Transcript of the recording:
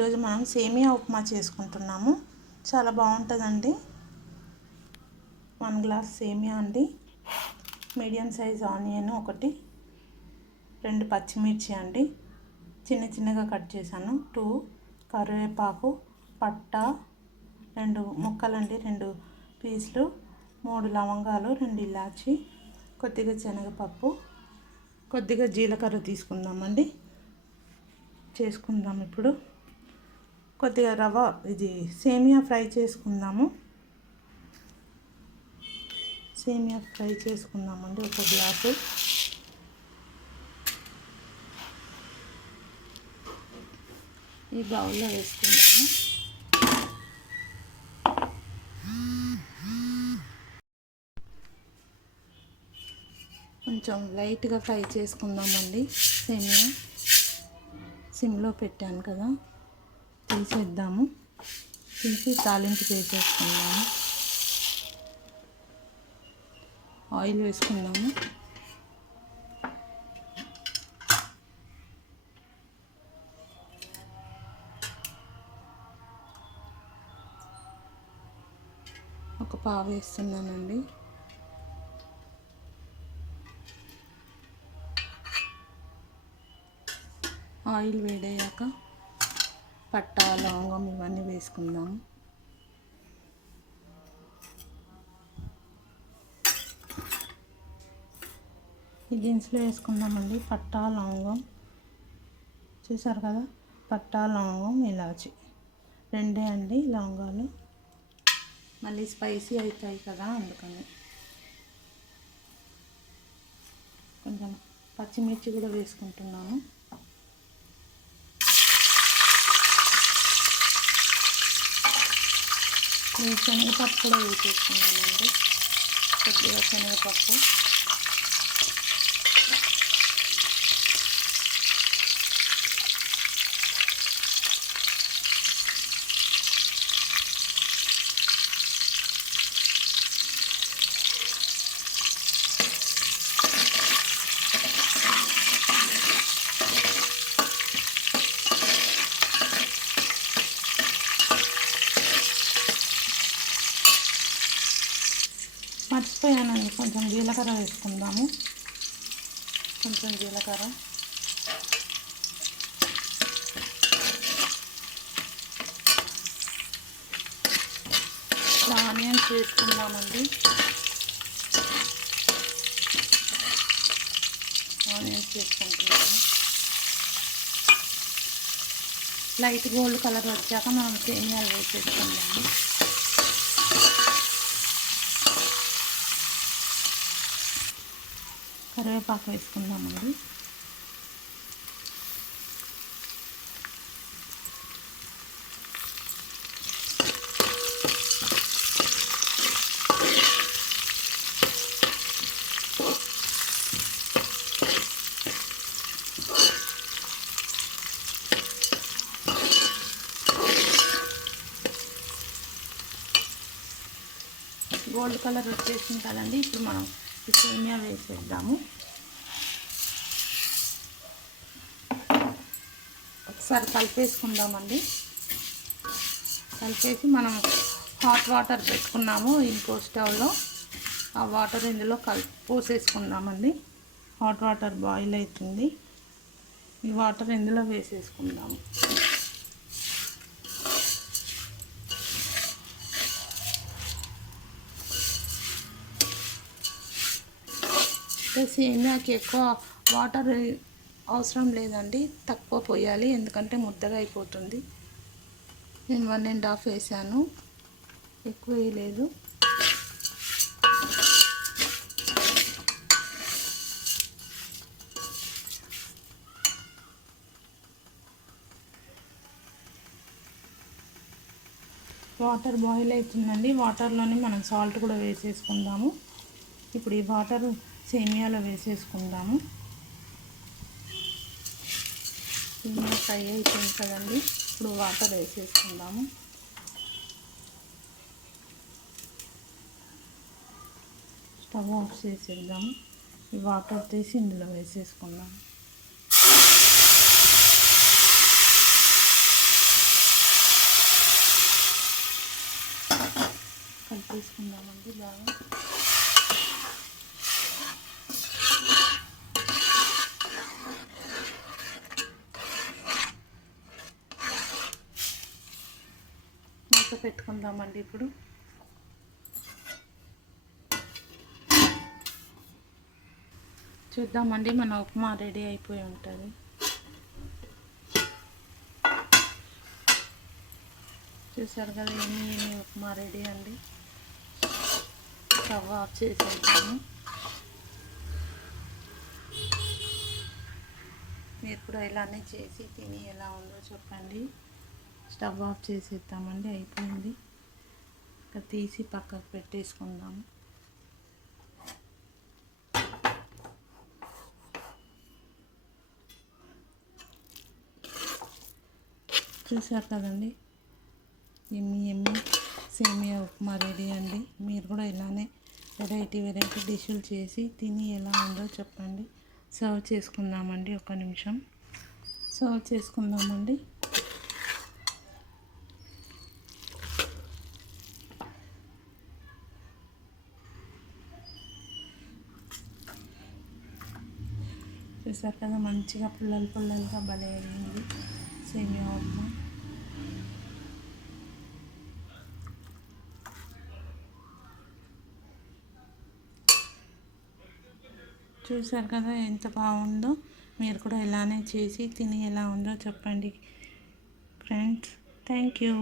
ఈరోజు మనం సేమియా ఉప్మా చేసుకుంటున్నాము. చాలా బాగుంటుందండి. 1 గ్లాస్ సేమియా అండి, మీడియం సైజ్ ఆనియన్ ఒకటి, 2 పచ్చిమిర్చి అండి చిన్న చిన్నగా కట్ చేశాను, 2 కరివేపాకు, పట్ట 2 ముక్కలండి, 2 పీసులు, 3 లవంగాలు, 2 ఇలాచి, కొద్దిగా శనగపప్పు, కొద్దిగా జీలకర్ర తీసుకుందామండి. చేసుకుందాం. ఇప్పుడు కొద్దిగా రవ్వ ఇది సేమియా ఫ్రై చేసుకుందాము. సేమియా ఫ్రై చేసుకుందామండి. 1 గ్లాసు ఈ బౌల్లో వేసుకుందాము. కొంచెం లైట్గా ఫ్రై చేసుకుందామండి. సేమియా సిమ్లో పెట్టాను కదా, తీసేద్దాము. తీసి తాలింపు చేసేసుకుందాము. ఆయిల్ వేసుకుందాము. ఒక పావు వేస్తున్నానండి. ఆయిల్ వేడయ్యాక పట్ట, లవంగం ఇవన్నీ వేసుకుందాము. ఈ దినుసులు వేసుకుందామండి. పట్ట, లవంగం చూసారు కదా, పట్ట, లవంగం, ఇలాచి 2 అండి లవంగాలు. మళ్ళీ స్పైసీ అవుతాయి కదా, అందుకని కొంచెం పచ్చిమిర్చి కూడా వేసుకుంటున్నాను. శనగపప్పు కూడా వేసేసుకున్నానండి. కొద్దిగా శనగపప్పు, మర్చిపోయానండి, కొంచెం జీలకర్ర వేసుకుందాము. కొంచెం జీలకర్ర, ఆనియన్స్ వేసుకుందామండి. ఆనియన్స్ వేసుకుంటున్నాము. లైట్ గోల్డ్ కలర్ వచ్చాక మనం సేమియాలు వేసేసుకుందాము. కరివేపాకు వేసుకుందామండి. గోల్డ్ కలర్ వచ్చేసింది కదండి, ఇప్పుడు మనం ఈ సేమియా వేసేద్దాము. ఒకసారి కలిపేసుకుందామండి. కలిపేసి మనం హాట్ వాటర్ పెట్టుకున్నాము ఇంకో స్టవ్లో, ఆ వాటర్ ఇందులో పోసేసుకుందామండి. హాట్ వాటర్ బాయిల్ అవుతుంది, ఈ వాటర్ ఇందులో వేసేసుకుందాము. సేమియాకి ఎక్కువ వాటర్ అవసరం లేదండి, తక్కువ పోయాలి, ఎందుకంటే ముద్దగా అయిపోతుంది. నేను 1.5 వేసాను, ఎక్కువ వేయలేదు. వాటర్ బాయిల్ అవుతుందండి, వాటర్లోనే మనం సాల్ట్ కూడా వేసేసుకుందాము. ఇప్పుడు ఈ వాటర్ సేమియాలో వేసేసుకుందాము. సేమియా ఫ్రై అయిపోయింది కదండి, ఇప్పుడు వాటర్ వేసేసుకుందాము. స్టవ్ ఆఫ్ చేసేద్దాము. ఈ వాటర్ తీసి ఇందులో వేసేసుకుందాము. కలిపేసుకుందామండి బాగా. మూత పెట్టుకుందామండి. ఇప్పుడు చూద్దామండి, మన ఉప్మా రెడీ అయిపోయి ఉంటుంది. చూసారు కదా, ఏమి ఉప్మా రెడీ అండి. స్టవ్ ఆఫ్ చేసేద్దాము. మీరు కూడా ఇలానే చేసి తిని ఎలా ఉందో చెప్పండి. స్టవ్ ఆఫ్ చేసేద్దామండి, అయిపోయింది. ఇంకా తీసి పక్కకు పెట్టేసుకుందాము. చూసారు కదండి, ఎమ్మి సేమియా ఉప్మా రెడీ అండి. మీరు కూడా ఇలానే వెరైటీ డిష్లు చేసి తిని ఎలా ఉందో చెప్పండి. సర్వ్ చేసుకుందామండి. ఒక నిమిషం సర్వ్ చేసుకుందామండి. చూసారు కదా, మంచిగా పుల్లలుగా భలే అయింది సేమియా ఉప్మా. చూసారు కదా ఎంత బాగుందో. మీరు కూడా ఇలానే చేసి తిని ఎలా ఉందో చెప్పండి ఫ్రెండ్స్. Thank you.